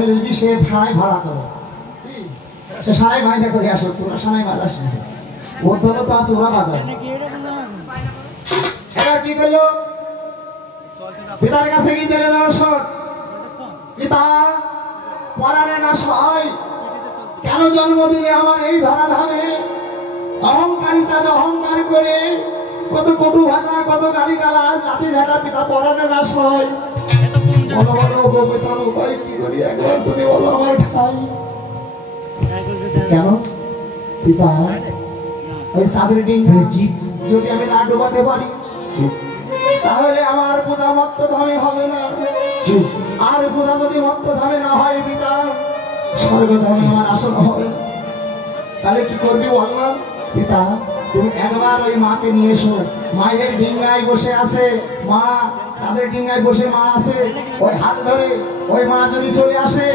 ছেলে যদি সে সারাই ভাড়া করে সে সারাই ভাইনা করে আসো তোরা সারাই বাজাস না ওর দলে তো আছে ওরা বাজার এবার কি করলো পিতার কাছে কি ধরে দেওয়ার শোন পিতা পরাণে না সহায় কেন জন্ম দিলে আমার এই ধরাধামে অহংকারী চাঁদ অহংকার করে কত কটু ভাষা কত গালি গালাজ লাঠি ঝাঁটা পিতা পরাণে না সহায় বলো বলো পিতা উপায় কি করি একবার তুমি বলো আমার ঠাই কেন পিতা ওই চাঁদের ডিঙ্গা যদি আমি না ডুবাতে পারি তাহলে আমার পূজা মত্ত ধামে হবে না আর পূজা যদি মত্ত ধামে না হয় পিতা স্বর্গধামে আমার আসন হবে তাহলে কি করবি বললাম পিতা তুমি একবার ওই মাকে নিয়ে এসো মায়ের ডিঙ্গায় বসে আছে মা চাঁদের ডিঙ্গায় বসে মা আছে ওই হাত ধরে ওই মা যদি চলে আসে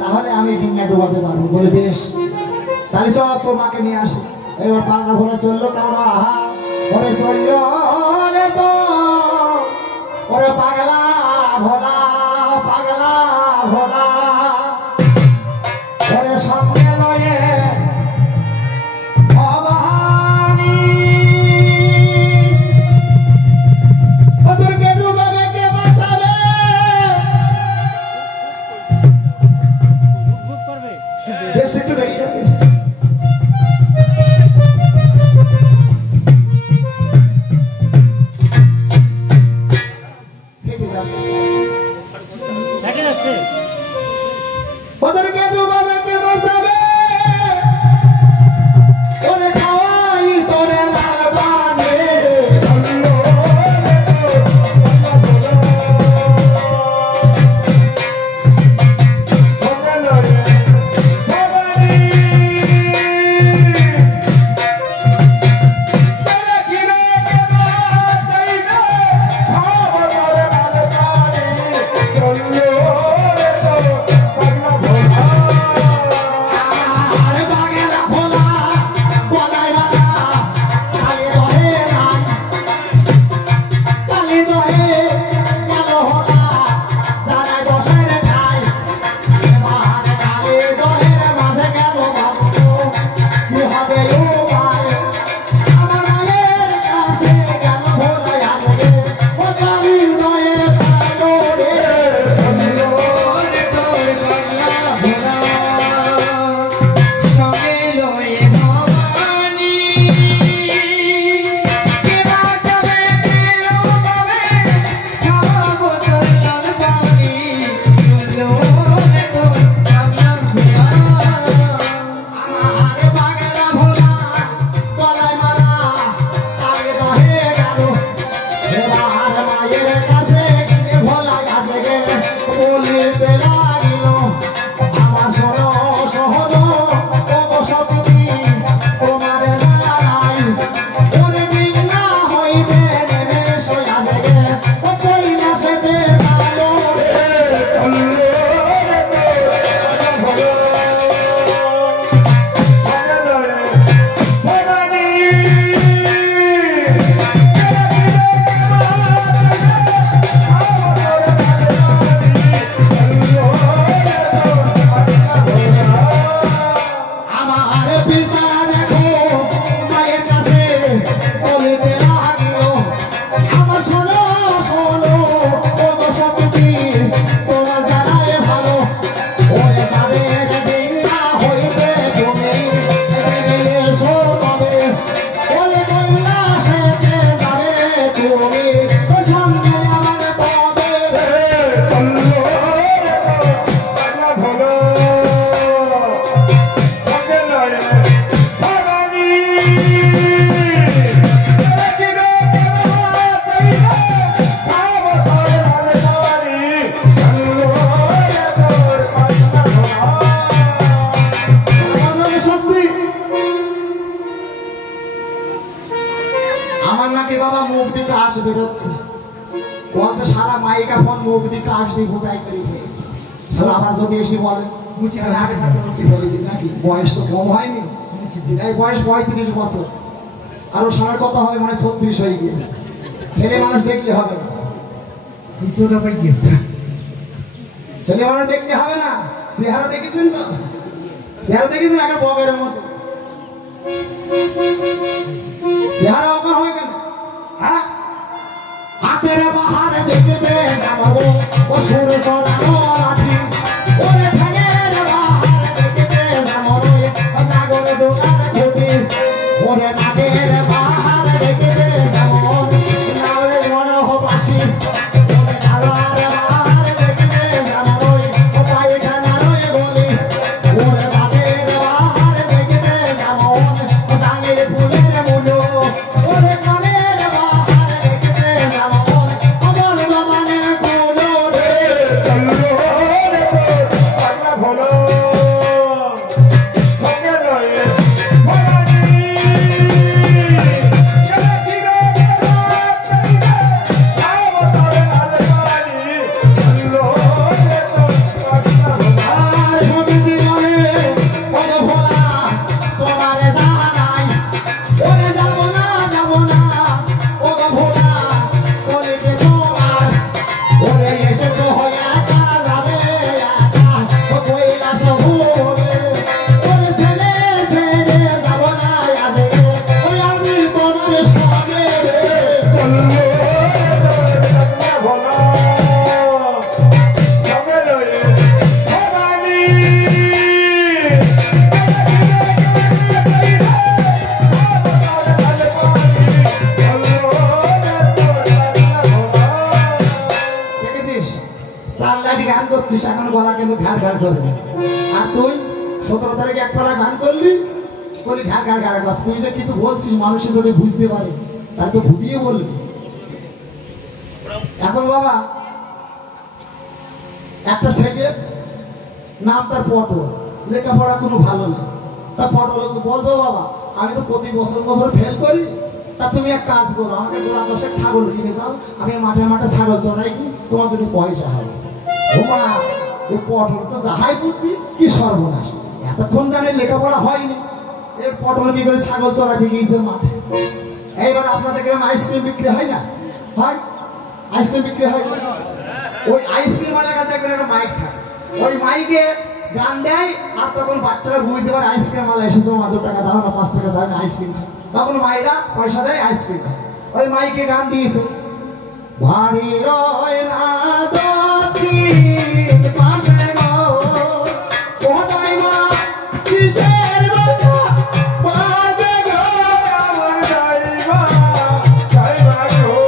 তাহলে আমি ডিঙ্গা ডুবাতে পারবো বলে বেশ তাহলে চল তোর মাকে নিয়ে আসি এবার পাগলা ভোলা চললো কেমন আহা ওরে চললো রে তো ওরে পাগলা ভোলা ওরে সঙ্গে লয়ে ভবানী ওদেরকে ডুবাবে কে বাঁচাবে বেশ একটু বেরিয়ে যাবে ওদেরকে ডুবাবে কে বাঁচাবে ওরে খাওয়াই তোরে লাল পানি বেরোচ্ছে বলছে সারা মাইকা ফোন মুখ দিয়ে কাশ দিয়ে বোঝাই করে হয়েছে তাহলে আবার যদি এসে বলে বলে দিন নাকি বয়স তো কম হয়নি এই বয়স 35 বছর আরো সারার কথা হবে মানে 36 হয়ে গিয়েছে ছেলে মানুষ দেখলে হবে ছেলে মানুষ দেখতে হবে না, চেহারা দেখেছেন তো? চেহারা দেখেছেন আগে বগের মতো, চেহারা ওখানে হবে কেন? হ্যাঁ, হাতের বাহারে দেখতে দে যাবো ও সুর সরানো লাঠি, ওরে ঠ্যাঙের বাহারে দেখতে দে যাবো ও নাগর দোকান খুঁটি, ওরে নাগের বাহারে দেখতে দে যাবো নাওয়ে মনে হো বাসি, ওরে ধারার বাহারে দেখতে দে যাবো ও পাইটা নারোয় গলি, ওরে বাতের বাহারে দেখতে দে যাবো ও জাঙ্গির ফুলের মুলো, ওরে কানের বাহারে দেখতে দে যাবো ও বল মানে কুলো রে চলো রে পাগলা ভলো সঙ্গে রয়ে ভরানি গেলে কি রে আবতরে আলকানি চলো রে পাগলা ভলো আর সবই দিলে ওরে ভোলা তোমারে জানাই, ওরে যাব না ও গো ভোলা ওরে যে তোমার, ওরে এসে তো হয় একা যাবে একা ও কৈলাস ভুলে, ওরে ছেড়ে ছেড়ে যাব না আজকে ওই আমি তোমার সঙ্গে রে চলো রে পাগলা ভোলা সঙ্গে রয়ে ভবানী দেখেছিস 4 লাইটি গান করছিস এখন গলা কিন্তু ঘাড় ঘাড় করবে, আর তুই 17 তারিখে এক পালা গান করলি বলি ঘাড় ঘাড় ঘাড় গাছ, তুই যে কিছু বলছিস মানুষে যদি বুঝতে পারে তাকে বুঝিয়ে বলবি। এখন বাবা একটা ছেলে নাম তার পটল, লেখাপড়া কোনো ভালো না, তা পটলকে বলছো বাবা আমি তো প্রতি বছর ফেল করি, তা তুমি এক কাজ করো আমাকে গোড়া 10 ছাগল কিনে দাও, আমি মাঠে মাঠে ছাগল চড়াই কি তোমার দুটো পয়সা হবে। ওমা এই পটল তো যাহাই বুদ্ধি কি সর্বনাশ, এতক্ষণ জানে লেখাপড়া হয়নি, এর পটল কি করে ছাগল চড়াতে গিয়েছে মাঠে। এইবার আপনাদের গ্রামে আইসক্রিম বিক্রি হয় না? হয়, আইসক্রিম বিক্রি হয়। ওই আইসক্রিম ওয়ালার কাছে দেখবেন একটা মাইক থাকে, ওই মাইকে গান দেয় আর তখন বাচ্চারা বুঝতে পারে আইসক্রিম ওয়ালা এসেছে, 2 টাকা দাও না 5 টাকা দাও না আইসক্রিম খায়, তখন মায়েরা পয়সা দেয় আইসক্রিম খায়। ওই মাইকে গান দিয়েছে ভারী রয় না দক্ষিণ পাশে গো কোথায় মা কিসের বাজা বাজে গো আমার দাইমা দাইমা গো।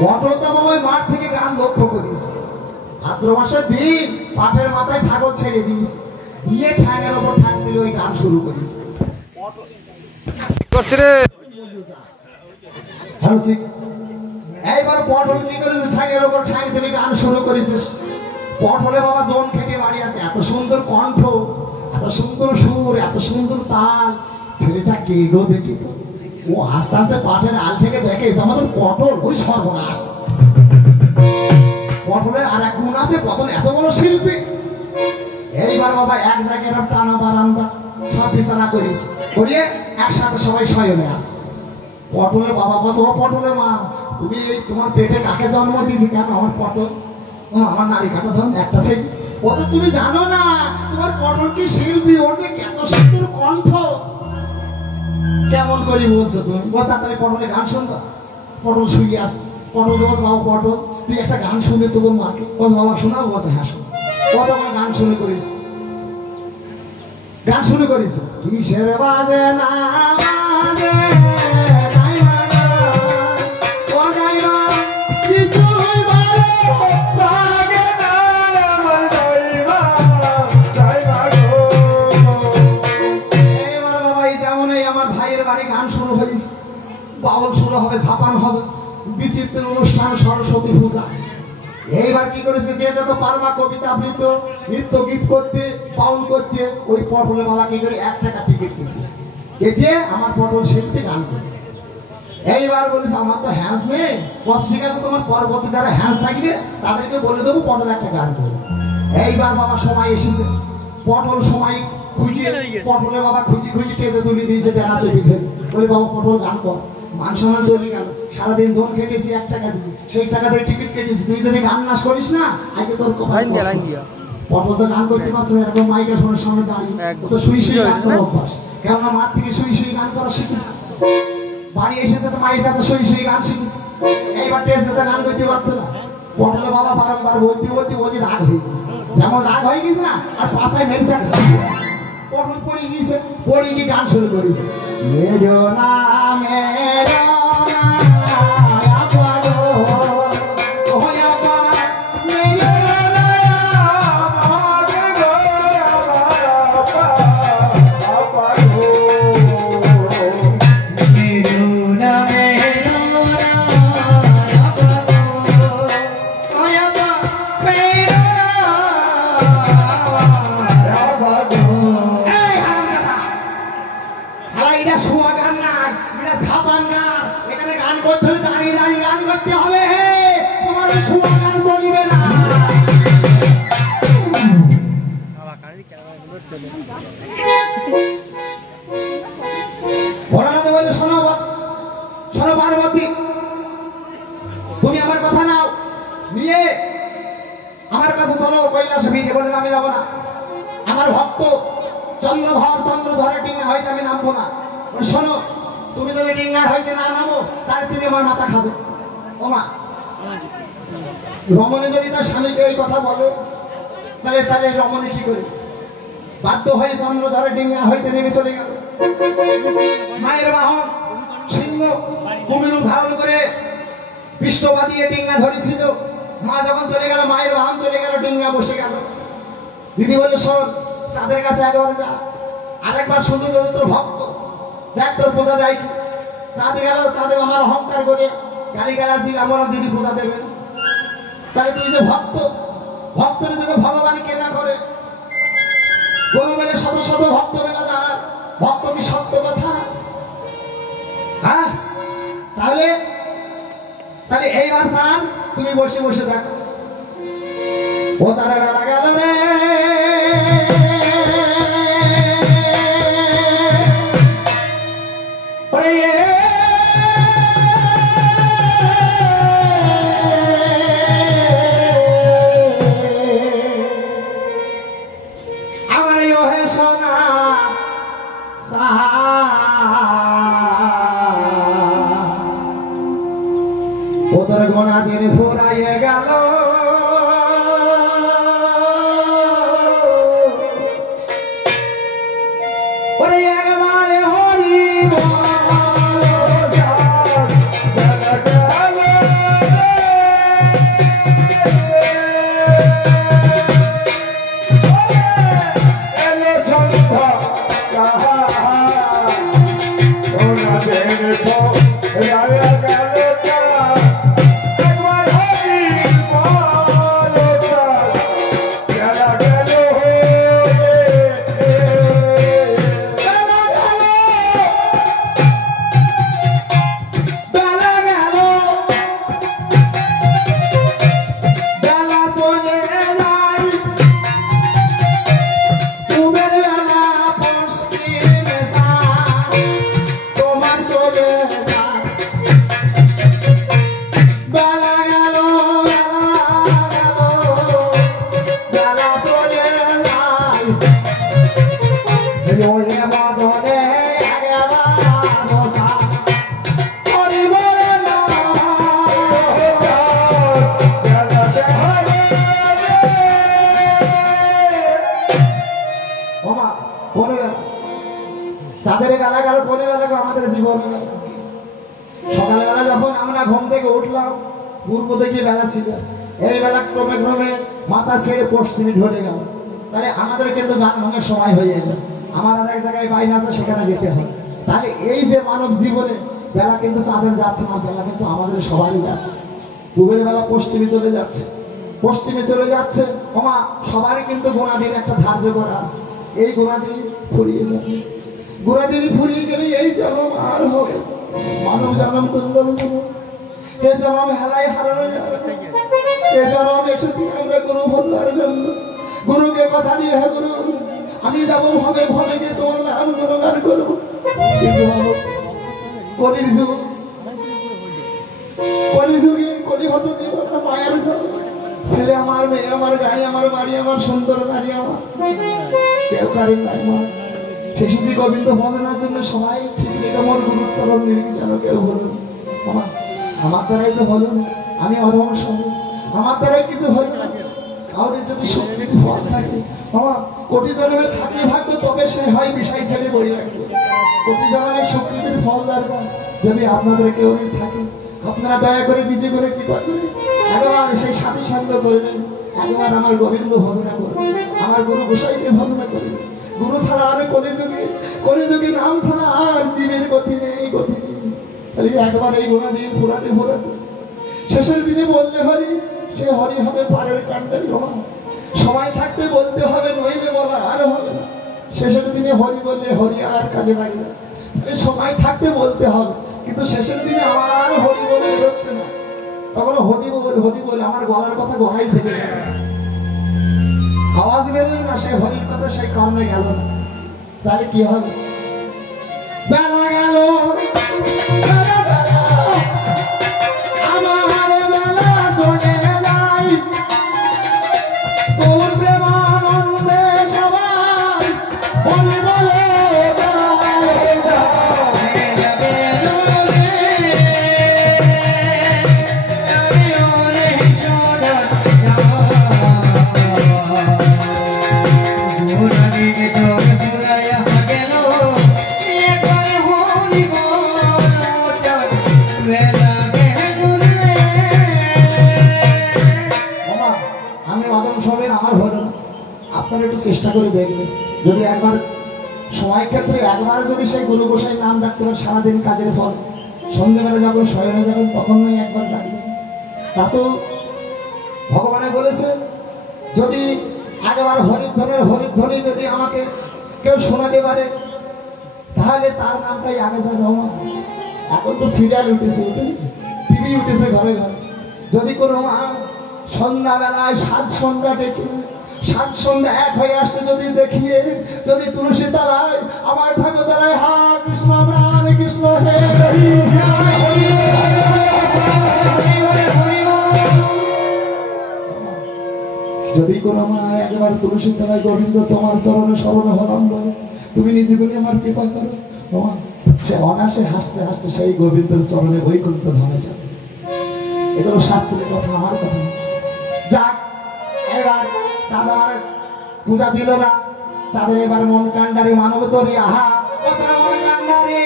পটল তো বাবা ওই মাঠ থেকে গান লক্ষ্য করেছে, ভাদ্র মাসের দিন পাটের মাথায় ছাগল ছেড়ে দিয়েছে, দিয়ে ঠ্যাঙের ওপর ঠ্যাং দিলে ওই গান শুরু করেছে। এইবার পটল কি করেছে ঠ্যাঙের ওপর ঠ্যাং দিলে গান শুরু করেছিস। পটলে বাবা জন খেটে বাড়ি আসে, এত সুন্দর কণ্ঠ, এত সুন্দর সুর, এত সুন্দর তাল, ছেলেটা কে গো দেখি তো। ও আস্তে আস্তে পাটের আল থেকে দেখে আমাদের পটল, ওই সর্বনাশ। পটলের আর এক গুণ আছে, পটল এত বড় শিল্পী। এইবার বাবা এক জায়গায় টানা বারান্দা সব বিছানা করিস, করিয়ে একসাথে সবাই শয়নে আসে। পটলের বাবা বলছে ও পটলের মা তুমি তোমার পেটে কাকে জন্ম দিয়েছি? কেন আমার পটল, আমার নারী কাটা দাও একটা সেই। ও তো তুমি জানো না তোমার পটল কি শিল্পী, ওর যে কত সুন্দর কণ্ঠ। কেমন করে বলছো তুমি? ও তাড়াতাড়ি পটলে গান শুনবা। পটল শুয়ে আসে, পটল বলছে বাবা পটল তুই একটা গান শুনে তোর মাকে বলছে বাবা শোনাবো, বলছে হ্যাঁ শোনো। ও তো আমার গান শুনে করিস, গান শুরু করেছে কিসের বাজে না বাজে বাউল শুরু হবে, ঝাপান হবে, বিচিত্র অনুষ্ঠান, সরস্বতী পূজা। এইবার কি করেছে যে যত পারবা কবিতা আবৃত্ত নৃত্য গীত করতে বাউল করতে, ওই পটলে বাবা কি করে 1 টাকা টিকিট কেটে আমার পটল শিল্পী গান করে। এইবার বলিস আমার তো হ্যান্স নেই, ঠিক আছে তোমার পরবর্তী যারা হ্যান্স থাকবে তাদেরকে বলে দেবো পটল একটা গান করবে। এইবার বাবা সময় এসেছে, পটল সময় খুঁজে পটলে বাবা খুঁজি টেজে তুলে দিয়েছে, ডেনাচে বিধে বলে বাবা পটল গান কর। মান সম্মান চলে গেল, সারাদিন জোন কেটেছি 1 টাকা দিয়ে, সেই টাকা দিয়ে টিকিট কেটেছি। তুই যদি গান না করিস না আজকে তোর কপাল পটল তো গান করতে পারছে না, এরকম মাইক্রোফোনের সামনে দাঁড়িয়ে ও তো শুই শুই গান করার অভ্যাস। কেননা মাঠ থেকে শুই শুই গান করা শিখেছে, বাড়ি এসেছে তো মায়ের কাছে শুই শুই গান শিখেছে। এইবার টেস্টে তো গান করতে পারছে না। পটলের বাবা বারংবার বলতে বলতে বলছে রাগ হয়ে গেছে, যেমন রাগ হয়ে গেছে না আর পাশায় মেরেছে। পটল পড়ে গিয়েছে, পড়ে গিয়ে গান শুরু করেছে। মেরো না মেরো না আপালো ওয়া পা মেরো না আমাকে গো আপালো মেরো না মেরো না আপালো ওয়া পা মেরো না আপালো। এই হারামজাদা, হালা এটা শোয়া গান না, এটা ছাপান গান। এখানে গান করতে হলে দাঁড়িয়ে দাঁড়িয়ে গান করতে হবে। তোমার ওই শোয়া গান চলিবে না। ভোলানাথ বলে, শোনো শোনো পার্বতী, তুমি আমার কথা নাও, নিয়ে আমার কাছে চলো কৈলাসে। ফিরে বলে আমি যাবো না, আমার ভক্ত চন্দ্রধরের ডিঙ্গা হইতে আমি নামবো না। শোনো, তুমি যদি ডিঙ্গা হইতে না নামো তাহলে তুমি আমার মাথা খাবে। ও মা, রমণী যদি তার স্বামীকে এই কথা বলে তাহলে তাহলে রমণী কি করে? বাধ্য হয়ে চন্দ্রধরের ডিঙ্গা হইতে নেমে চলে গেল। মায়ের বাহন সিংহ কুমির ধারণ করে পৃষ্ঠপা দিয়ে ডিঙ্গা ধরেছিল। মা যখন চলে গেল, মায়ের বাহন চলে গেল, ডিঙ্গা বসে গেল। দিদি বললো, শোন, চাঁদের কাছে একবার যা, আরেকবার সুযোগ তোর ভক্ত, দেখ তোর পূজা দেয় কি। চাঁদে গেল, চাঁদে আমার অহংকার করে গালি গালাজ দিলে আমার দিদি পূজা দেবে না। তাহলে তুই যে ভক্ত, ভক্তের জন্য ভগবান কে না করে? গরু মেলে শত শত ভক্ত মেলা যার ভক্ত কি সত্য কথা? হ্যাঁ, তাহলে তাহলে এইবার চাঁদ তুমি বসে বসে দেখো। ও চাঁদে বেলা গেল রে, ওদের গোনাদের ফুরাইয়ে গেল। ওরে একবারে হরি চাঁদের বেলা গেল, পরের বেলা আমাদের জীবন। সকালবেলা যখন আমরা ঘুম থেকে উঠলাম, পূর্ব দিকে বেলা ছিল, এই বেলা ক্রমে ক্রমে মাথা ছেড়ে পশ্চিমে ঢলে গেল। তাহলে আমাদের কিন্তু গান ভাঙার সময় হয়ে গেল। আমার আর এক জায়গায় বাইন আছে, সেখানে যেতে হয়। তাহলে এই যে মানব জীবনে বেলা কিন্তু চাঁদের যাচ্ছে না, বেলা কিন্তু আমাদের সবারই যাচ্ছে। পূবের বেলা পশ্চিমে চলে যাচ্ছে, পশ্চিমে চলে যাচ্ছে। ওমা, সবারই কিন্তু গোনাদিন একটা ধার্য করা আছে। এই গোনাদিন ফুরিয়ে যাবে, গোনাদিন ফুরিয়ে গেলে এই জন্ম আর হবে মানব জন্ম দুর্লভ জন্ম। এই জন্ম হেলায় হারানো যাবে। এই জন্ম এসেছি আমরা গুরু বলবার জন্য। গুরুকে কথা দিয়ে, হ্যাঁ গুরু আমি যাবো ভাবে ভবে গিয়ে তোমার নাম গুণগান করবো। কিন্তু বাবু কলির যুগ, আমার গাড়ি, আমার বাড়ি, আমার সুন্দর নারী, আমার কেউ কারেন নাই মা। শেষেছি গোবিন্দ ভজনের জন্য সবাই ঠিক রেখে মোর গুরুর চরণ নির্মি যেন কেউ হলো না। আমার দ্বারাই তো হলো না, আমি অধম সব, আমার দ্বারাই কিছু হলো না। কাউরে যদি স্বীকৃতি ফল থাকে বাবা, কোটি জন্মে থাকলে ভাগ্য তবে সে হয় বিষয় ছেড়ে বই রাখবে। কোটি জন্মে স্বীকৃতির ফল দরকার, যদি আপনাদের কেউ থাকে আপনারা দয়া করে নিজে করে কৃপা করে একবার সেই সাথী সঙ্গ করবেন, একবার আমার গোবিন্দ ভজনা করবেন, আমার গুরু গোসাইকে ভজনা করবেন। গুরু ছাড়া আর কলিযুগে নাম ছাড়া আর জীবের গতি নেই, গতি নেই। তাহলে একবার এই ঘোরা দিন ঘোরাতে ঘোরাতে শেষের দিনে বললে হরি, সে হরি হবে পারের কাণ্ডারি। হওয়া সময় থাকতে বলতে হবে, নইলে বলা আর হবে না। শেষের দিনে হরি বললে হরি আর কাজে লাগে না। সময় থাকতে বলতে হবে, কিন্তু শেষের দিনে আমার আর হরি বলে বেরোচ্ছে না। তখন হরি বলে আমার গলার কথা গলায় থেকে গেল, আওয়াজ বেরোল না, সেই হরির কথা সেই কর্ণে গেল না। তাহলে কি হবে? বেলা গেল চেষ্টা করে দেখবেন, যদি একবার সময় ক্ষেত্রে একবার যদি সেই গুরু গোসাই নাম ডাকতে পারেন, সারাদিন কাজের ফল সন্ধ্যেবেলা যখন শয়নে যাবেন তখন নয় একবার ডাকবেন। তা তো ভগবানে বলেছে, যদি একবার হরিধ্বনি যদি আমাকে কেউ শোনাতে পারে তাহলে তার নামটাই আগে যাবে। এখন তো সিরিয়াল উঠেছে, টিভি উঠেছে ঘরে ঘরে। যদি কোনো মা সন্ধ্যাবেলায় সাত সন্ধ্যা ডেকে সাত সন্ধ্যা এক হয়ে আসছে যদি দেখিয়ে, যদি তুলসী তারায় আমার ঠাকুর তারায় হা কৃষ্ণ রাধে কৃষ্ণ হে, যদি কোনো মা একবার তুলসী তারায় গোবিন্দ তোমার চরণে শরণ হলাম বলে তুমি নিজে বলে আমার কৃপা করো, সে অনাসে হাসতে হাসতে সেই গোবিন্দের চরণে বৈকুণ্ঠ ধামে যাবে। এগুলো শাস্ত্রের কথা, আমার কথা। যাক, এবার চাঁদ আমার পূজা দিল না, চাঁদের এবার মন কান্ডারে মানব তরি, আহা কতটা মন কান্ডারে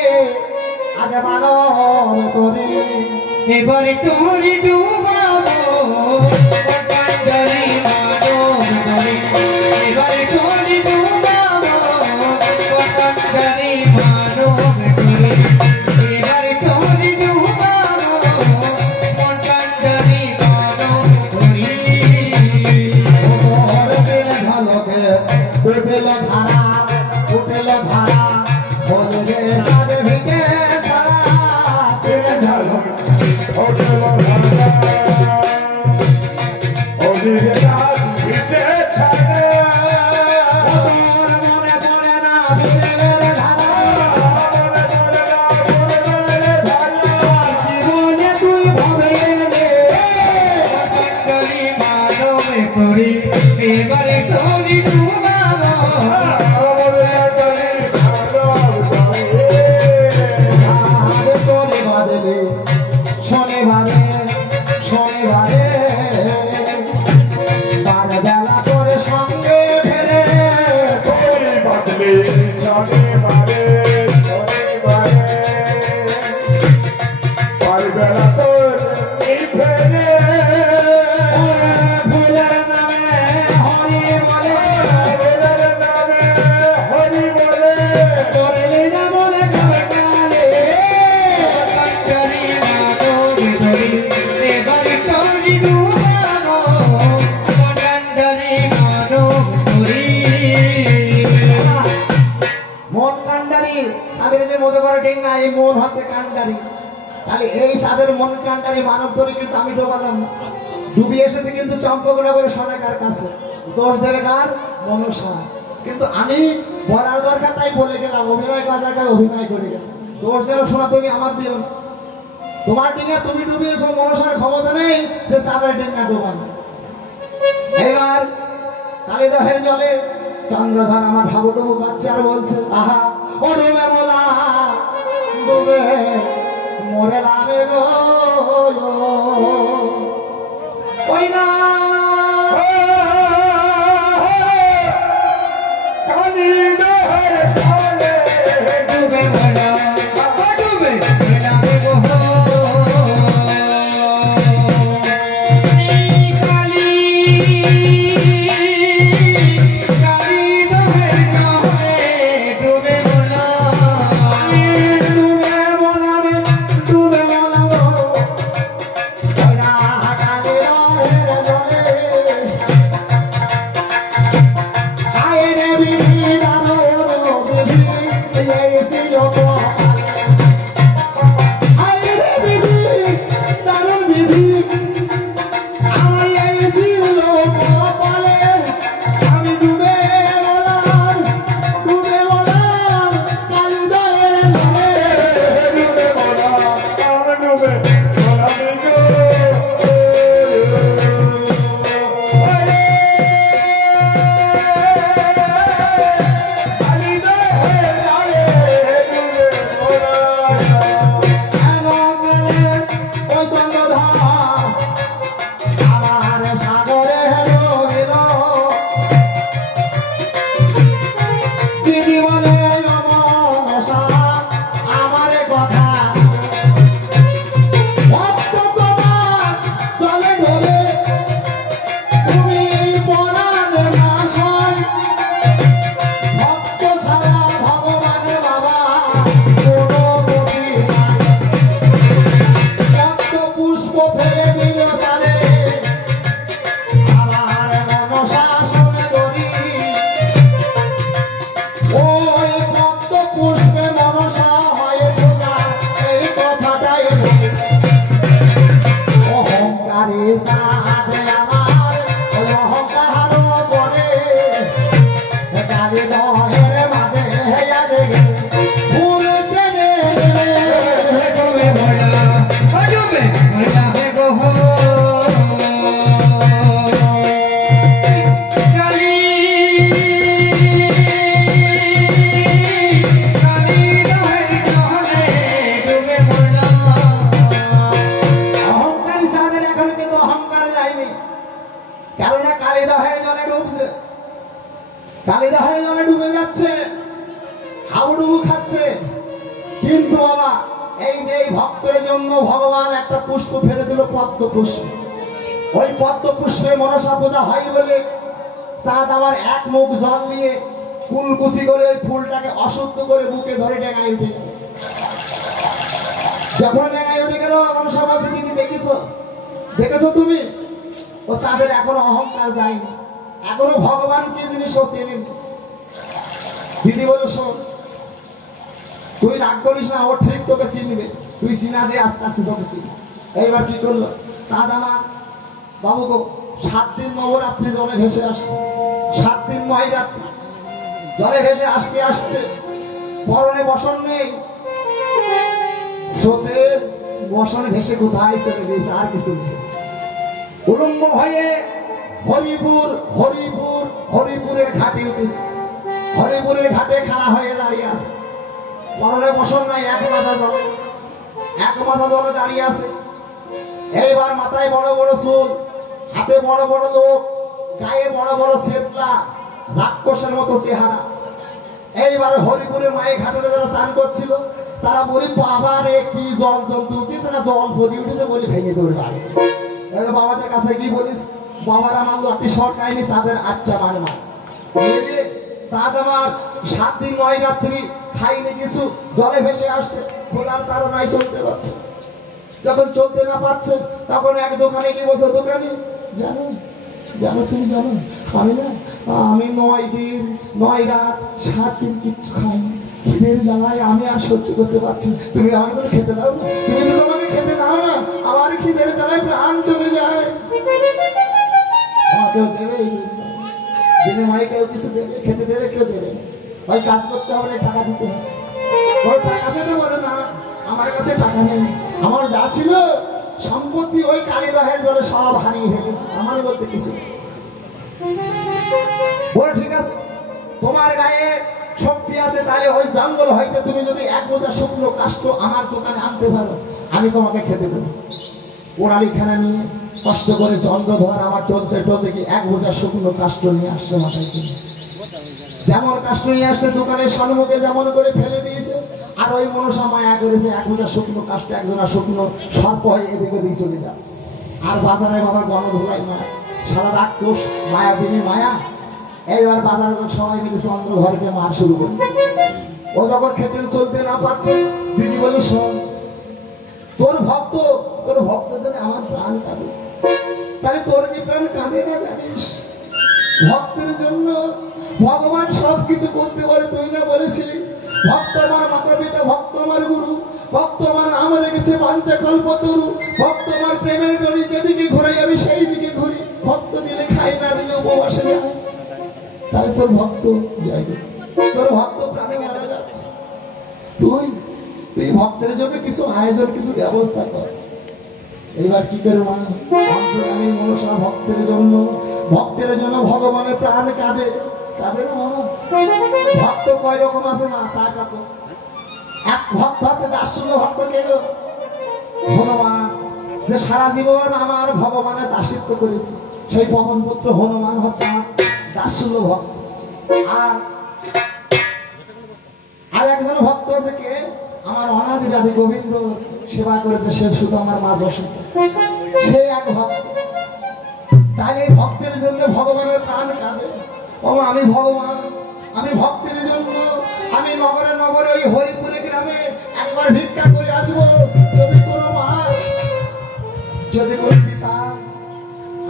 আজ মানব তরি, এবারে তোরে ডুবাবো কান্ডারে মানব তরি, এবারে তোরে ডুবাবো কান্ডারে মানব তরি, এবারে তোরে ডুবাবো কান্ডারে মানব তরি। উঠেল ধারা, উঠেল ধারা, বলবে সাদে ভিকে সারা, উঠেল ধারা, উঠেল ধারা, ওদিকে রাত ভিটে ছাড়ে, তোর মনে পড়ে না ভিড়ের ধারা, মনে পড়ে না ভিড়ের ধারা, জীবনে তুই ভবে এলে কান্ডারে মানব তরি, এবারে তোরে মন হচ্ছে কান্ডারি। তাহলে এই সাদের মন কান্ডারি মানব ধরে কিন্তু আমি ডোবালাম না, ডুবি এসেছে কিন্তু চম্পকনগর সোনাকার কাছে। দোষ দেবে কার? মনসা। কিন্তু আমি বলার দরকার তাই বলে গেলাম, অভিনয় করার দরকার অভিনয় করে গেলাম। দোষ যেন শোনা তুমি আমার দিও না, তোমার ডিঙা তুমি ডুবিয়েছো, মনসার ক্ষমতা নেই যে সাদের ডিঙা ডোবানো। এবার কালিদহের জলে চন্দ্রধর আমার হাবুডুবু কাচ্ছে আর বলছে আহা ও ডুবে মোলা ডুবে মরে লাভে গো ওই না কালিদহের জলে ডুবে মোলা ডুবে লাভে গো কালিদহের জলে ডুবে যাচ্ছে, হাবুডুবু খাচ্ছে। কিন্তু বাবা এই যে এই ভক্তের জন্য ভগবান একটা পুষ্প ফেলে দিল, পদ্ম পুষ্প। ওই পদ্ম পুষ্পে মনসা পূজা হয় বলে চাঁদ আবার এক মুখ জল দিয়ে কুলকুচি করে ওই ফুলটাকে অশুদ্ধ করে বুকে ধরে ডেঙায় উঠে। যখন ডেঙায় উঠে গেল মনসা বলছে দিদি দেখেছো, দেখেছো তুমি? ও চাঁদের এখনো অহংকার যায়নি, এখনো ভগবান কি জিনিস ও চেনেনি। দিদি বলল শোন, তুই রাগ করিস না, ও ঠিক তোকে চিনবে, তুই চিনা দিয়ে আস্তে আস্তে তোকে চিনবে। এইবার কি করলো চাঁদ আমার বাবু গো, 7 দিন নবরাত্রি জলে ভেসে আসছে, 7 দিন 9 রাত্রি জলে ভেসে আসতে আসতে পরনে বসন নেই, স্রোতে বসনে ভেসে কোথায় চলে গেছে আর কিছু নেই। উলম্ব হয়ে হরিপুর হরিপুর হরিপুরের ঘাটে উঠেছে, হরিপুরের ঘাটে খাড়া হয়ে দাঁড়িয়ে আছে, পরনে বসন নাই, এক মাথা জলে, এক মাথা জলে দাঁড়িয়ে আছে। এইবার মাথায় বড় বড় চুল, হাতে বড় বড় লোক, গায়ে বড় বড় শেতলা, রাক্ষসের মতো চেহারা। এইবার হরিপুরে মায়ের ঘাটে যারা চান করছিল তারা বলি বাবা রে কি জল জমতে উঠেছে না জল ভরি উঠেছে বলি ভেঙে দেবে বাড়ি। এবার বাবাদের কাছে কি বলিস, বাবারা মানলো আপনি সরকারি চাঁদের আচ্ছা মানে মা চাঁদ আমার 7 দিন 9 রাত্রি খাইনি কিছু, জলে ভেসে আসছে, খোলার তাড়নায় চলতে পারছে। যখন চলতে না পারছে তখন এক দোকানে গিয়ে বলছে, দোকানে জানো জানো তুমি জানো আমি 9 দিন 9 রাত 7 দিন কিচ্ছু খাইনি, খিদের জ্বালায় আমি আর সহ্য করতে পারছি, তুমি আমাকে তো খেতে দাও না, তুমি তো আমাকে খেতে দাও না, আমার খিদের জ্বালায় প্রাণ চলে যায়। কেউ দেবে দিনে মায়ে কেউ কিছু দেবে, খেতে দেবে, কেউ দেবে না। ভাই কাজ করতে হবে, টাকা দিতে হবে। ওর টাকা আছে না, বলে না আমার কাছে টাকা নেই, আমার যা ছিল সম্পত্তি ওই কালিদহের জলে সব হারিয়ে ফেলেছে, আমার বলতে কিছু। বলে ঠিক আছে, তোমার গায়ে শক্তি আছে, তাহলে ওই জঙ্গল হইতে তুমি যদি এক বোঝা শুকনো কাষ্ঠ আমার দোকানে আনতে পারো, আমি তোমাকে খেতে দেবো। ওরালিখানা নিয়ে কষ্ট করে চন্দ্রধর আমার টলতে টলতে কি এক বোঝা শুকনো কাষ্ঠ নিয়ে আসছে মাথায় কিনে। যেমন কাষ্ঠ নিয়ে আসছে দোকানের সম্মুখে যেমন করে ফেলে দিয়েছে, আর ওই মনসা মায়া করেছে এক বোঝা শুকনো কাষ্ঠ একজনা শুকনো সর্প হয়ে এদিকে দিয়ে চলে যাচ্ছে। আর বাজারে বাবা গণধোলাই মায়া, সারা রাক্ষস মায়াবিনী মায়া। এইবার বাজারে সবাই মিলে চন্দ্রধরকে মার শুরু করে। ও যখন খেতে চলতে না পারছে, দিদি বলে শোন, তোর ভক্তের জন্য আমার প্রাণ কাঁদে, তাহলে তোর কি প্রাণ কাঁদে না জানিস? ভক্তের জন্য ভগবান সবকিছু করতে পারে, তুই না বলেছিলি ভক্ত আমার মাতা পিতা, ভক্ত আমার গুরু, ভক্ত আমার নাম রেখেছে পাঞ্চা কল্পতরু, ভক্ত আমার প্রেমের ডরি, যেদিকে ঘুরাই আমি সেই দিকে ঘুরি, ভক্ত দিলে খাই না দিলে উপবাসে যায়। তাহলে তোর ভক্ত যাইবে, তোর ভক্ত প্রাণে মারা যাচ্ছে, তুই ভক্তের জন্য কিছু আয়োজন, কিছু ব্যবস্থা কর। এইবার কি করে মা, অন্তর্গামী মনসা ভক্তের জন্য ভগবানের প্রাণ কাঁদে, কাঁদে না মামা? ভক্ত কয় রকম আছে মা, চার রকম। এক ভক্ত হচ্ছে দাসুল্য ভক্ত, কে গো? হনুমান, যে সারা জীবন আমার ভগবানের দাসিত্ব করেছে, সেই পবন পুত্র হনুমান হচ্ছে আমার দাসুল্য ভক্ত। আর একজন ভক্ত আছে কে, আমার অনাদি রাধি গোবিন্দ সেবা করেছে, সে শুধু আমার মা যশোদা, সে এক ভক্ত। তাই এই ভক্তের জন্য ভগবানের প্রাণ কাঁদে। ও আমি ভগবান, আমি ভক্তের জন্য আমি নগরে নগরে ওই হরিপুরে গ্রামে একবার ভিক্ষা করে আসবো। যদি কোনো মা, যদি কোনো পিতা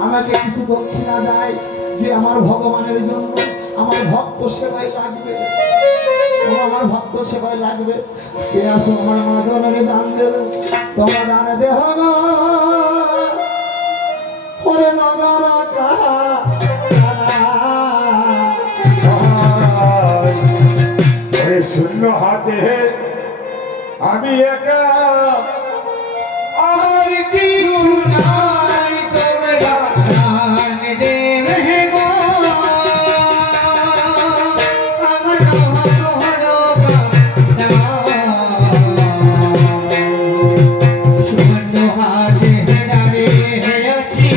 আমাকে কিছু দক্ষিণা দেয়, যে আমার ভগবানের জন্য আমার ভক্ত সেবায় লাগবে, আমার ভক্ত সেবায় লাগবে, কে আছে আমার মা জননী দান দেবে, তোমার দানে দেহ ওরে নগর শূন্য হাতে আমি একা, আমার কিছু নাই, তোমরা প্রাণ দেবে গো, আমার শূন্য হাতে দাঁড়িয়ে আছি,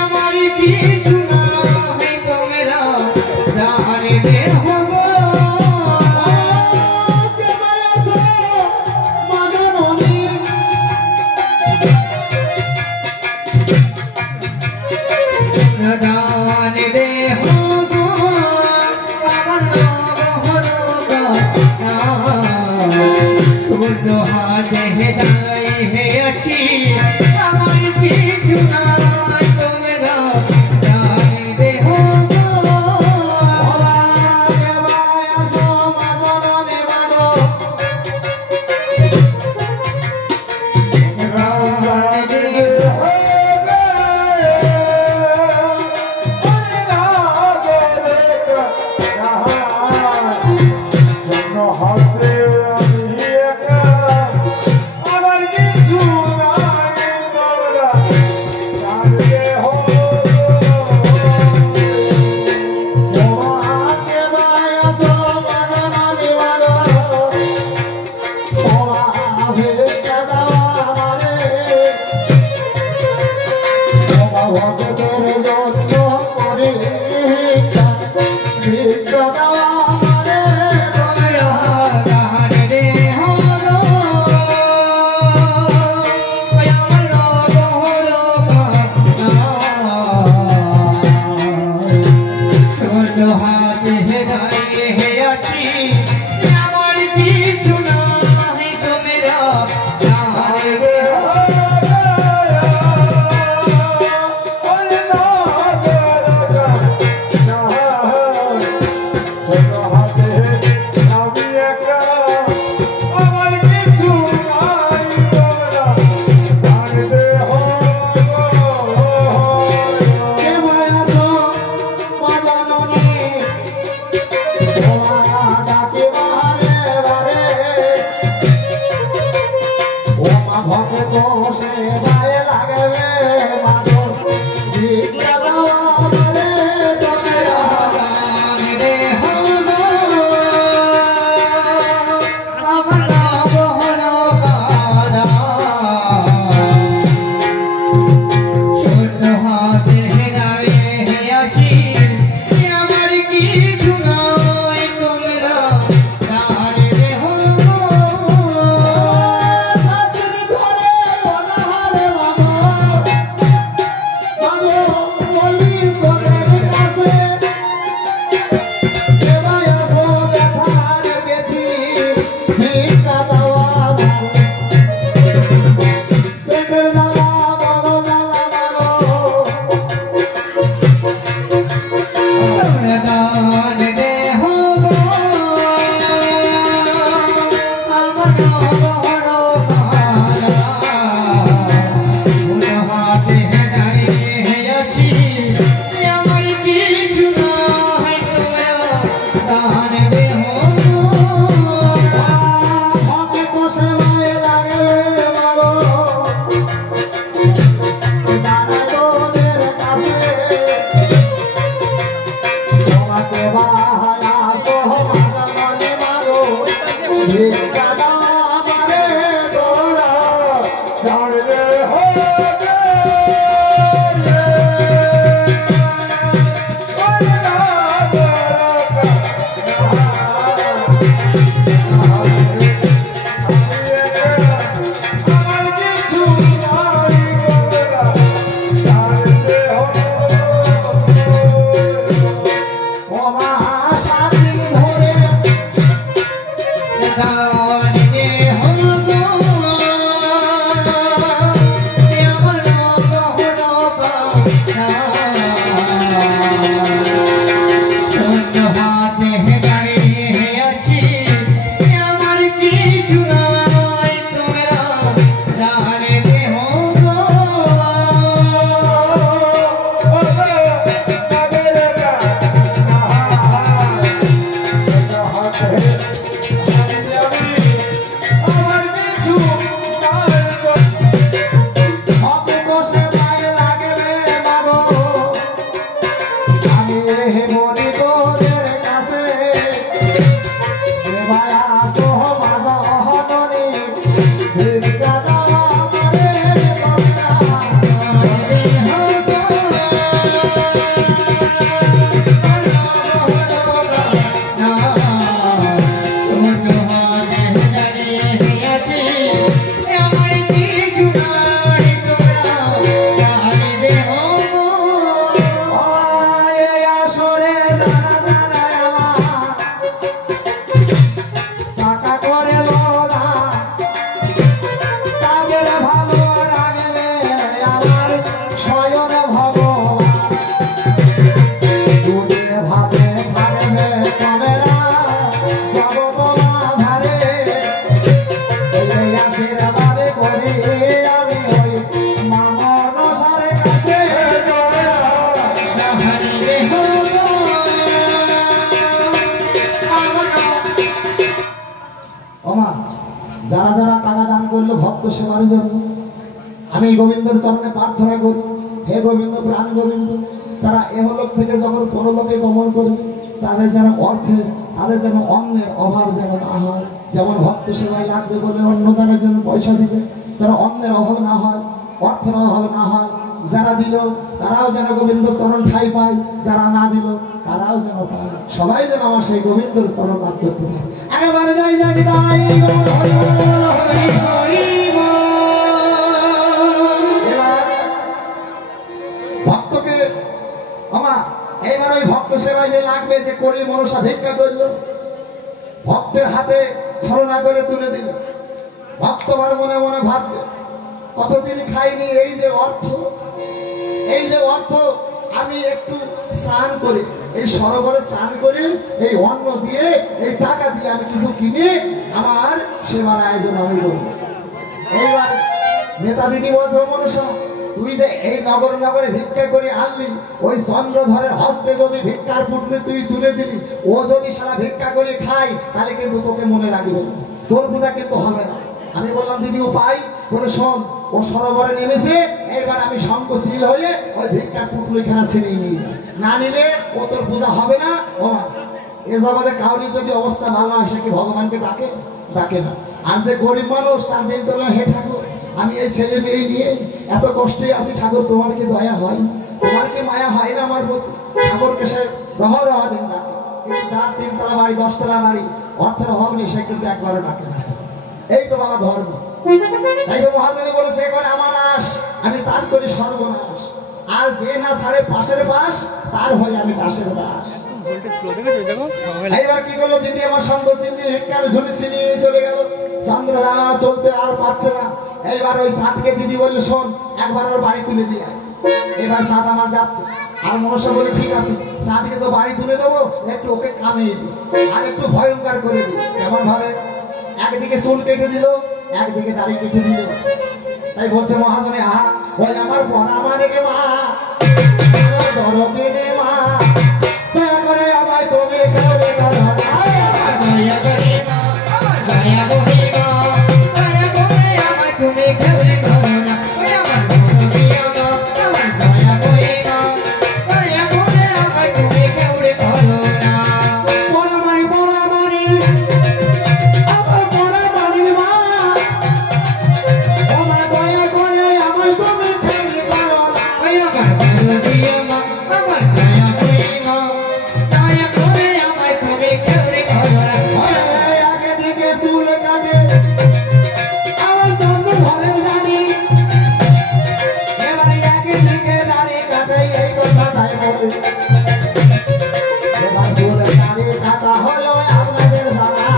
আমার কিছু নাই, তোমরা প্রাণ দেবে গো। সেবায় লাগবে মানুষ ভিক্ষা দাও আমারে। যারা যারা টাকা দান করলো ভক্ত সেবার জন্য আমি গোবিন্দের চরণে প্রার্থনা করি, হে গোবিন্দ প্রাণ গোবিন্দ, তারা এহলোক থেকে যখন পরলোকে গমন করবে তাদের যেন অর্থের, তাদের যেন অন্নের অভাব যেন না হয়। যেমন ভক্ত সেবায় লাগবে বলে অন্নদানের জন্য পয়সা দিবে, যেন অন্নের অভাব না হয়, অর্থের অভাব না হয়। যারা দিল তারাও যেন গোবিন্দ চরণ ঠাই পায়, যারা না দিল তারাও যেন পায়। সবাই যেন আমার সেই গোবিন্দর চরণ লাভ করতে পারে। একেবারে যাই যাই বিদায়। ভক্তকে আমা এইবার ওই ভক্ত সেবায় যে লাগবে, যে করি মনসা ভিক্ষা করলো, ভক্তের হাতে ছলনা করে তুলে দিল। ভক্ত আমার মনে মনে ভাবছে কতদিন খাইনি এই যে অর্থ, এই যে অর্থ আমি একটু স্নান করি, এই সরোবরে স্নান করি, এই অন্ন দিয়ে এই টাকা দিয়ে আমি কিছু কিনে আমার সেবার আয়োজন আমি করবো। এইবার নেতা দিদি বলছে মনুষ্য, তুই যে এই নগরে নগরে ভিক্ষা করে আনলি, ওই চন্দ্রধরের হস্তে যদি ভিক্ষার পুটলি তুই তুলে দিলি, ও যদি সারা ভিক্ষা করে খাই তাহলে কিন্তু তোকে মনে রাখবে, তোর পূজা কিন্তু হবে না। আমি বললাম দিদি উপায়, বলে শোন, ও সরোবরে নেমেছে, এইবার আমি শঙ্কশীল হয়ে ওই ভিক্ষার পুটলি খানা ছিনিয়ে নিয়ে যাই, না নিলে ও তোর পূজা হবে না। ও মা, এ জগতে কাউরি যদি অবস্থা ভালো হয় সে কি ভগবানকে ডাকে? ডাকে না। আর যে গরিব মানুষ তার দিন তোলেন, হে ঠাকুর আমি এই ছেলে মেয়ে নিয়ে এত কষ্টে আছি, ঠাকুর তোমার কি দয়া হয় না, তোমার কি মায়া হয় না আমার প্রতি? ঠাকুরকে সে রহ রহ দিন ডাকে, কিন্তু যার 3 তলা বাড়ি 10 তলা বাড়ি অর্থের অভাব নেই সে কিন্তু একবারও ডাকে না। এই তো বাবা ধর্ম। তাই তো মহাজনী বলেছে, করে আমার আস আমি তার করি সর্বনাশ, আর যে না ছাড়ে পাশের পাশ তার হয়ে আমি দাসের দাস। এইবার কি করলো দিদি, আমার সঙ্গ চিনিয়ে ভিক্ষার ঝুলি ছিনিয়ে চলে গেল। চন্দ্র চলতে আর পাচ্ছে না। এইবার ওই সাতকে দিদি বললো, শোন একবার ওর বাড়ি তুলে দিয়ে আয়। এবার সাত আমার যাচ্ছে, আর মনসা বলে ঠিক আছে, সাতকে তো বাড়ি তুলে দেবো, একটু ওকে কামিয়ে দিই আর একটু ভয়ঙ্কর করে দিই। কেমন ভাবে? একদিকে চুল কেটে দিল, একদিকে দাড়ি কেটে দিল। তাই বলছে মহাজনে, আহা ওই আমার পড়া মানে কে মা, আমার দরদে রে মা, দয়া করে আমায় তুমি কেউরে করো না। দয়া করে মা, আমার দয়া করে মা, দয়া করে আমায় তুমি কেউরে করো না। ওই আমার দরদিয়া মা, আমার দয়া করে মা, দয়া করে আমায় তুমি কেউরে করো না। পড়া মানে আমার পড়া মানে মা, ও মা দয়া করে আমায় তুমি কেউরে করো না। ওই আমার দরদিয়া মা, আমার দয়া করে মা, দয়া করে আমায় তুমি কেউরে করো না। ওই একদিকে চুল কাটে, আমার জন্ম ঘরের দাড়ি, এবারে একদিকে দাড়ি কাটে, এই কথাটাই বলে। এবার চুল দাড়ি কাটা হলো আপনাদের জানা,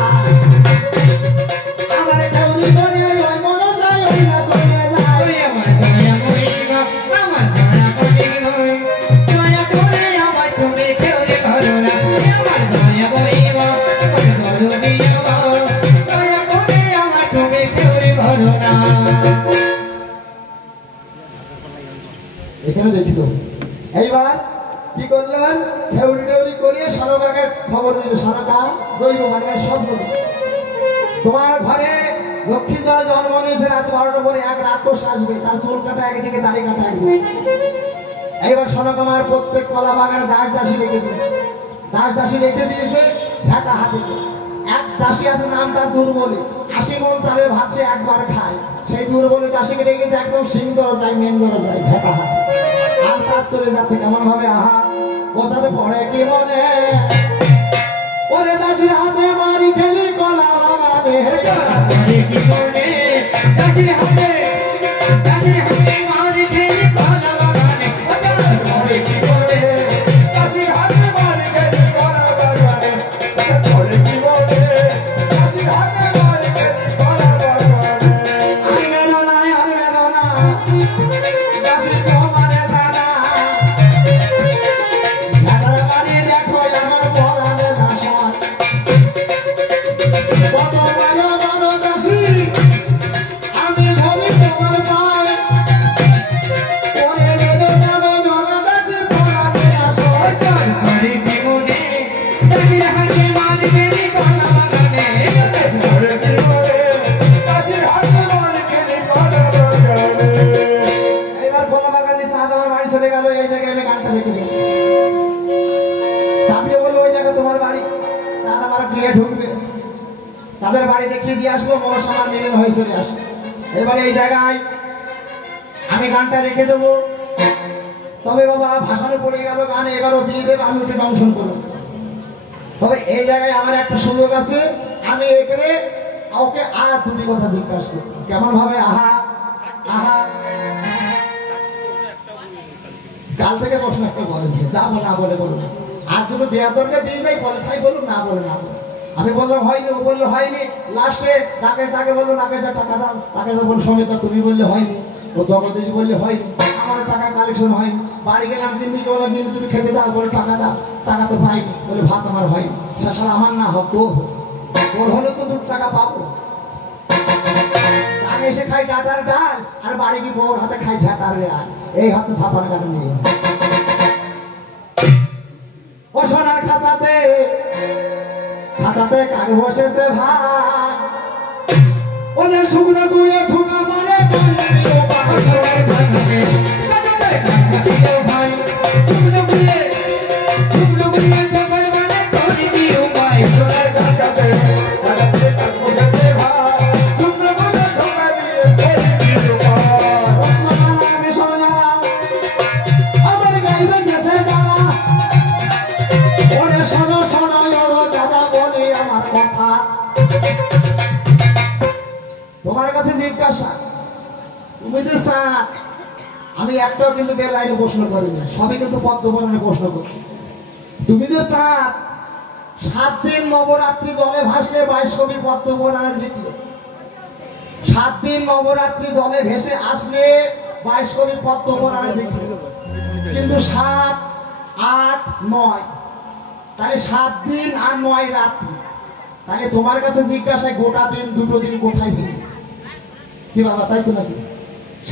আমার কেউরি করে ওই মনসাই ওই না চলে যায়। ওই আমার দয়া করে মা, আমার দয়া করে মা, দয়া করে আমায় তুমি কেউরে করো না। ওই আমার দয়া করে মা, আমার দরদিয়া মা, দয়া করে আমায় তুমি কেউরে করো না। এখানে দেখি তো। এইবার কি করলেন, খেউরি টেউরি করিয়ে সারকাকে খবর দিল। সারকা দৈব মানে সব বলল, তোমার ঘরে লক্ষ্মীন্দর জন্ম নিয়েছে, রাত 12টার পরে এক রাক্ষস আসবে, তার চুল কাটা একদিকে, দাড়ি কাটা একদিকে। এইবার সনকামার প্রত্যেক কলা বাগানে দাস দাসী রেখে দিয়েছে, দাস দাসী রেখে দিয়েছে ঝাঁটা হাতে। এক দাসী আছে, নাম তার দুর্বলী, 80 মণ চালের ভাত সে একবার খায়। সেই দুর্বলী দাসীকে রেখেছে একদম সিং দরজায়, মেন দরজায়, ঝাঁটা হাতে। আর চাঁদ চলে যাচ্ছে কেমন ভাবে, আহা বোঝাতে পড়ে কি মনে, ওরে দাসীর হাতে মারি খেলি কলা বাগানে। করে কি করে দাসির হাতে, দাসির হাতে মারি খেলি কলা বাগানে। করে কি করে দাসির হাতে মারি খেলি কলা বাগানে। করে কি করে দাসির হাতে মারি খেলি কলা বাগানে। আর মেনো না, আর মেনো না, দাসী তোমারে জানা, ঝাঁটার বাড়ি দেখো আমার পরাণে ভাষা। কত বড় বড় দাসী আমি ধরি তোমার পায়, ওরে মেনো না দাসী পরাণে আসো। করে কি করে দাসির হাতে মারি খেলি কলা বাগানে। করে কি করে দাসির হাতে মারি খেলি কলা বাগানে। এইবার কলা বাগানে চাঁদ আমার বাড়ি চলে গেল, এই জায়গায় আমি গানটা রেখে দিই। চাঁদকে বললো ওই জায়গা তোমার বাড়ি, চাঁদ আমার গিয়ে ঢুকবে। তাদের বাড়ি দেখিয়ে দিয়ে আসলো, মনসামার নিলীন হয়ে চলে আসলো। এবারে এই জায়গায় আমি গানটা রেখে দেবো। তবে বাবা ভাষানো পড়ে গেল গানে, এবারও বিয়ে দেবে, আমি উঠে ফাংশন করবো। তবে এই জায়গায় আমার একটা সুযোগ আছে, আমি এখানে ওকে আর দুটি কথা জিজ্ঞাসা করবো কেমন ভাবে, আহা আহা। কাল থেকে প্রশ্ন একটা বলেনি, যাবো না বলে বলুন, আর দুটো দেওয়ার দরকার দিয়ে যাই, বলে ছাই বলুন, না বলে না বলুন। আমি বললাম হয়নি, ও বললো হয়নি। লাস্টে রাকেশ তাকে বললো, রাকেশ দা টাকা দাও। রাকেশ দা বলল সমেত তুমি বললে হয়নি, ও জগদীশ বললে হয়নি, আমার টাকা কালেকশন হয়নি। বাড়ি গেলাম বিন্দুকে বললাম, বিন্দু তুমি খেতে দাও, বলে টাকা দাও, টাকা তো পাইনি, বলে ভাত আমার হয়নি। শাসার আমার না হোক, তোর হোক, তোর হলে তো 2 টাকা পাবো। আমি এসে খাই ডাটার ডাল, আর বাড়ি কি বউর হাতে খাই ঝাঁটার ডাল। এই হচ্ছে ছাপার কারণ নিয়ম। ও সোনার খাঁচাতে, খাঁচাতে কাক বসেছে ভাই, ওদের শুকনো গুঁড়ে ঠোকা মারে সোনার খাঁচাতে খাঁচাতে কাক বসেছে ভাই, শুকনো গুঁড়ে ঠোকা মারে করে কি উপায়। সোনার খাঁচাতে খাঁচাতে কাক বসেছে ভাই, শুকনো গুঁড়ে ঠোকা দিয়ে করে কি উপায়। আমার গাইবে গেছে দাদা, ওরে শোনো শোনো দাদা বলি আমার কথা। তোমার কাছে জিজ্ঞাসা, তুমি যে স্যার, আমি একটাও কিন্তু বেলাইনে প্রশ্ন করিনি, সবই কিন্তু পদ্মপুরাণে প্রশ্ন করছি। তুমি যে স্যার 7 দিন নবরাত্রি জলে ভাসলে 22 কবি পদ্মপুরাণে লিখলো, 7 দিন নবরাত্রি জলে ভেসে আসলে 22 কবি পদ্মপুরাণে লিখলো। কিন্তু 7, 8, 9, তাহলে 7 দিন আর 9 রাত্রি, তাহলে তোমার কাছে জিজ্ঞাসায় গোটা দিন দুটো দিন কোথায় ছিল? কি বাবা, তাই তো নাকি?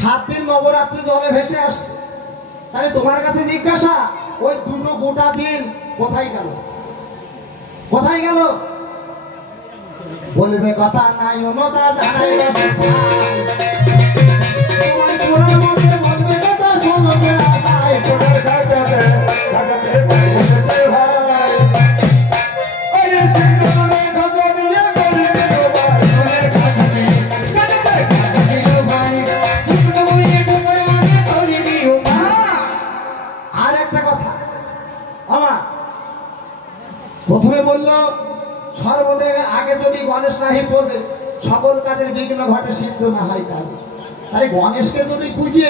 7 দিন নবরাত্রি জলে ভেসে আসছে, তাহলে তোমার কাছে জিজ্ঞাসা ওই দুটো গোটা দিন কোথায় গেল? কোথায় গেল? বলবে কথা নাই অনতা জানাই রসে তোমার পুরো মধ্যে বলবে কথা শোনো তোরা আশায় তোদের কাছে কাছে বসেছে ভাই ওরে সিংহনে গজরিয়া করে ভাই তোদের কাছে কাছে ভাই শুকনো বইয়ে ঢোকে মানে তোরি দিও ভাই। আর একটা কথা আমার প্রথমে বললো সর্বদেবের আগে যদি গণেশ নাহি পোজে সকল কাজের বিঘ্ন ঘটে, সিদ্ধ না হয় কাজ। আরে গণেশকে যদি পুজে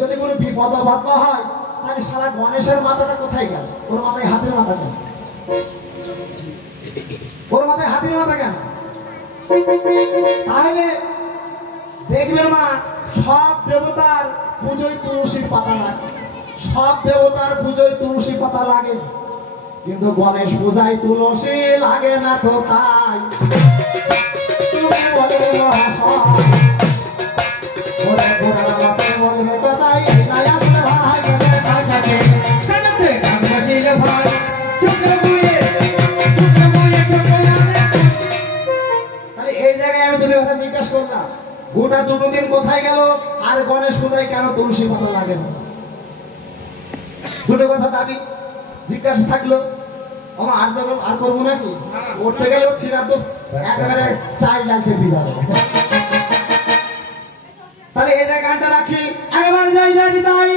যদি কোনো বিপদ আপদ না হয়, তাহলে সারা গণেশের মাথাটা কোথায় গেল? ওর মাথায় হাতির মাথা কেন? ওর মাথায় হাতির মাথা কেন? তাহলে দেখবে মা, সব দেবতার পুজোয় তুলসীর পাতা লাগে, সব দেবতার পুজোয় তুলসী পাতা লাগে, কিন্তু গণেশ পূজায় তুলসী লাগে না তো তাই তুমি বলবে মহাশয় ওরে পুরাণ মতে বলবে কথাই নাই আসলে ভাই গেছে কাছাকে কাছে কাছে ভাই শুকনো বইয়ে ঢোকে মানে। তাহলে এই জায়গায় আমি দুটো কথা জিজ্ঞাসা করলাম, গোটা দুটো দিন কোথায় গেল? আর গণেশ পূজায় কেন তুলসী পাতা লাগে না? দুটো কথা দাবি জিজ্ঞাসা থাকলো। আমার আর করবো নাকি? করতে গেলেও ছিলাম তো একেবারে চাই জানছে বিজারে। তাহলে এই জায়গাটা রাখি, একেবারে যাই যাই বিদায়।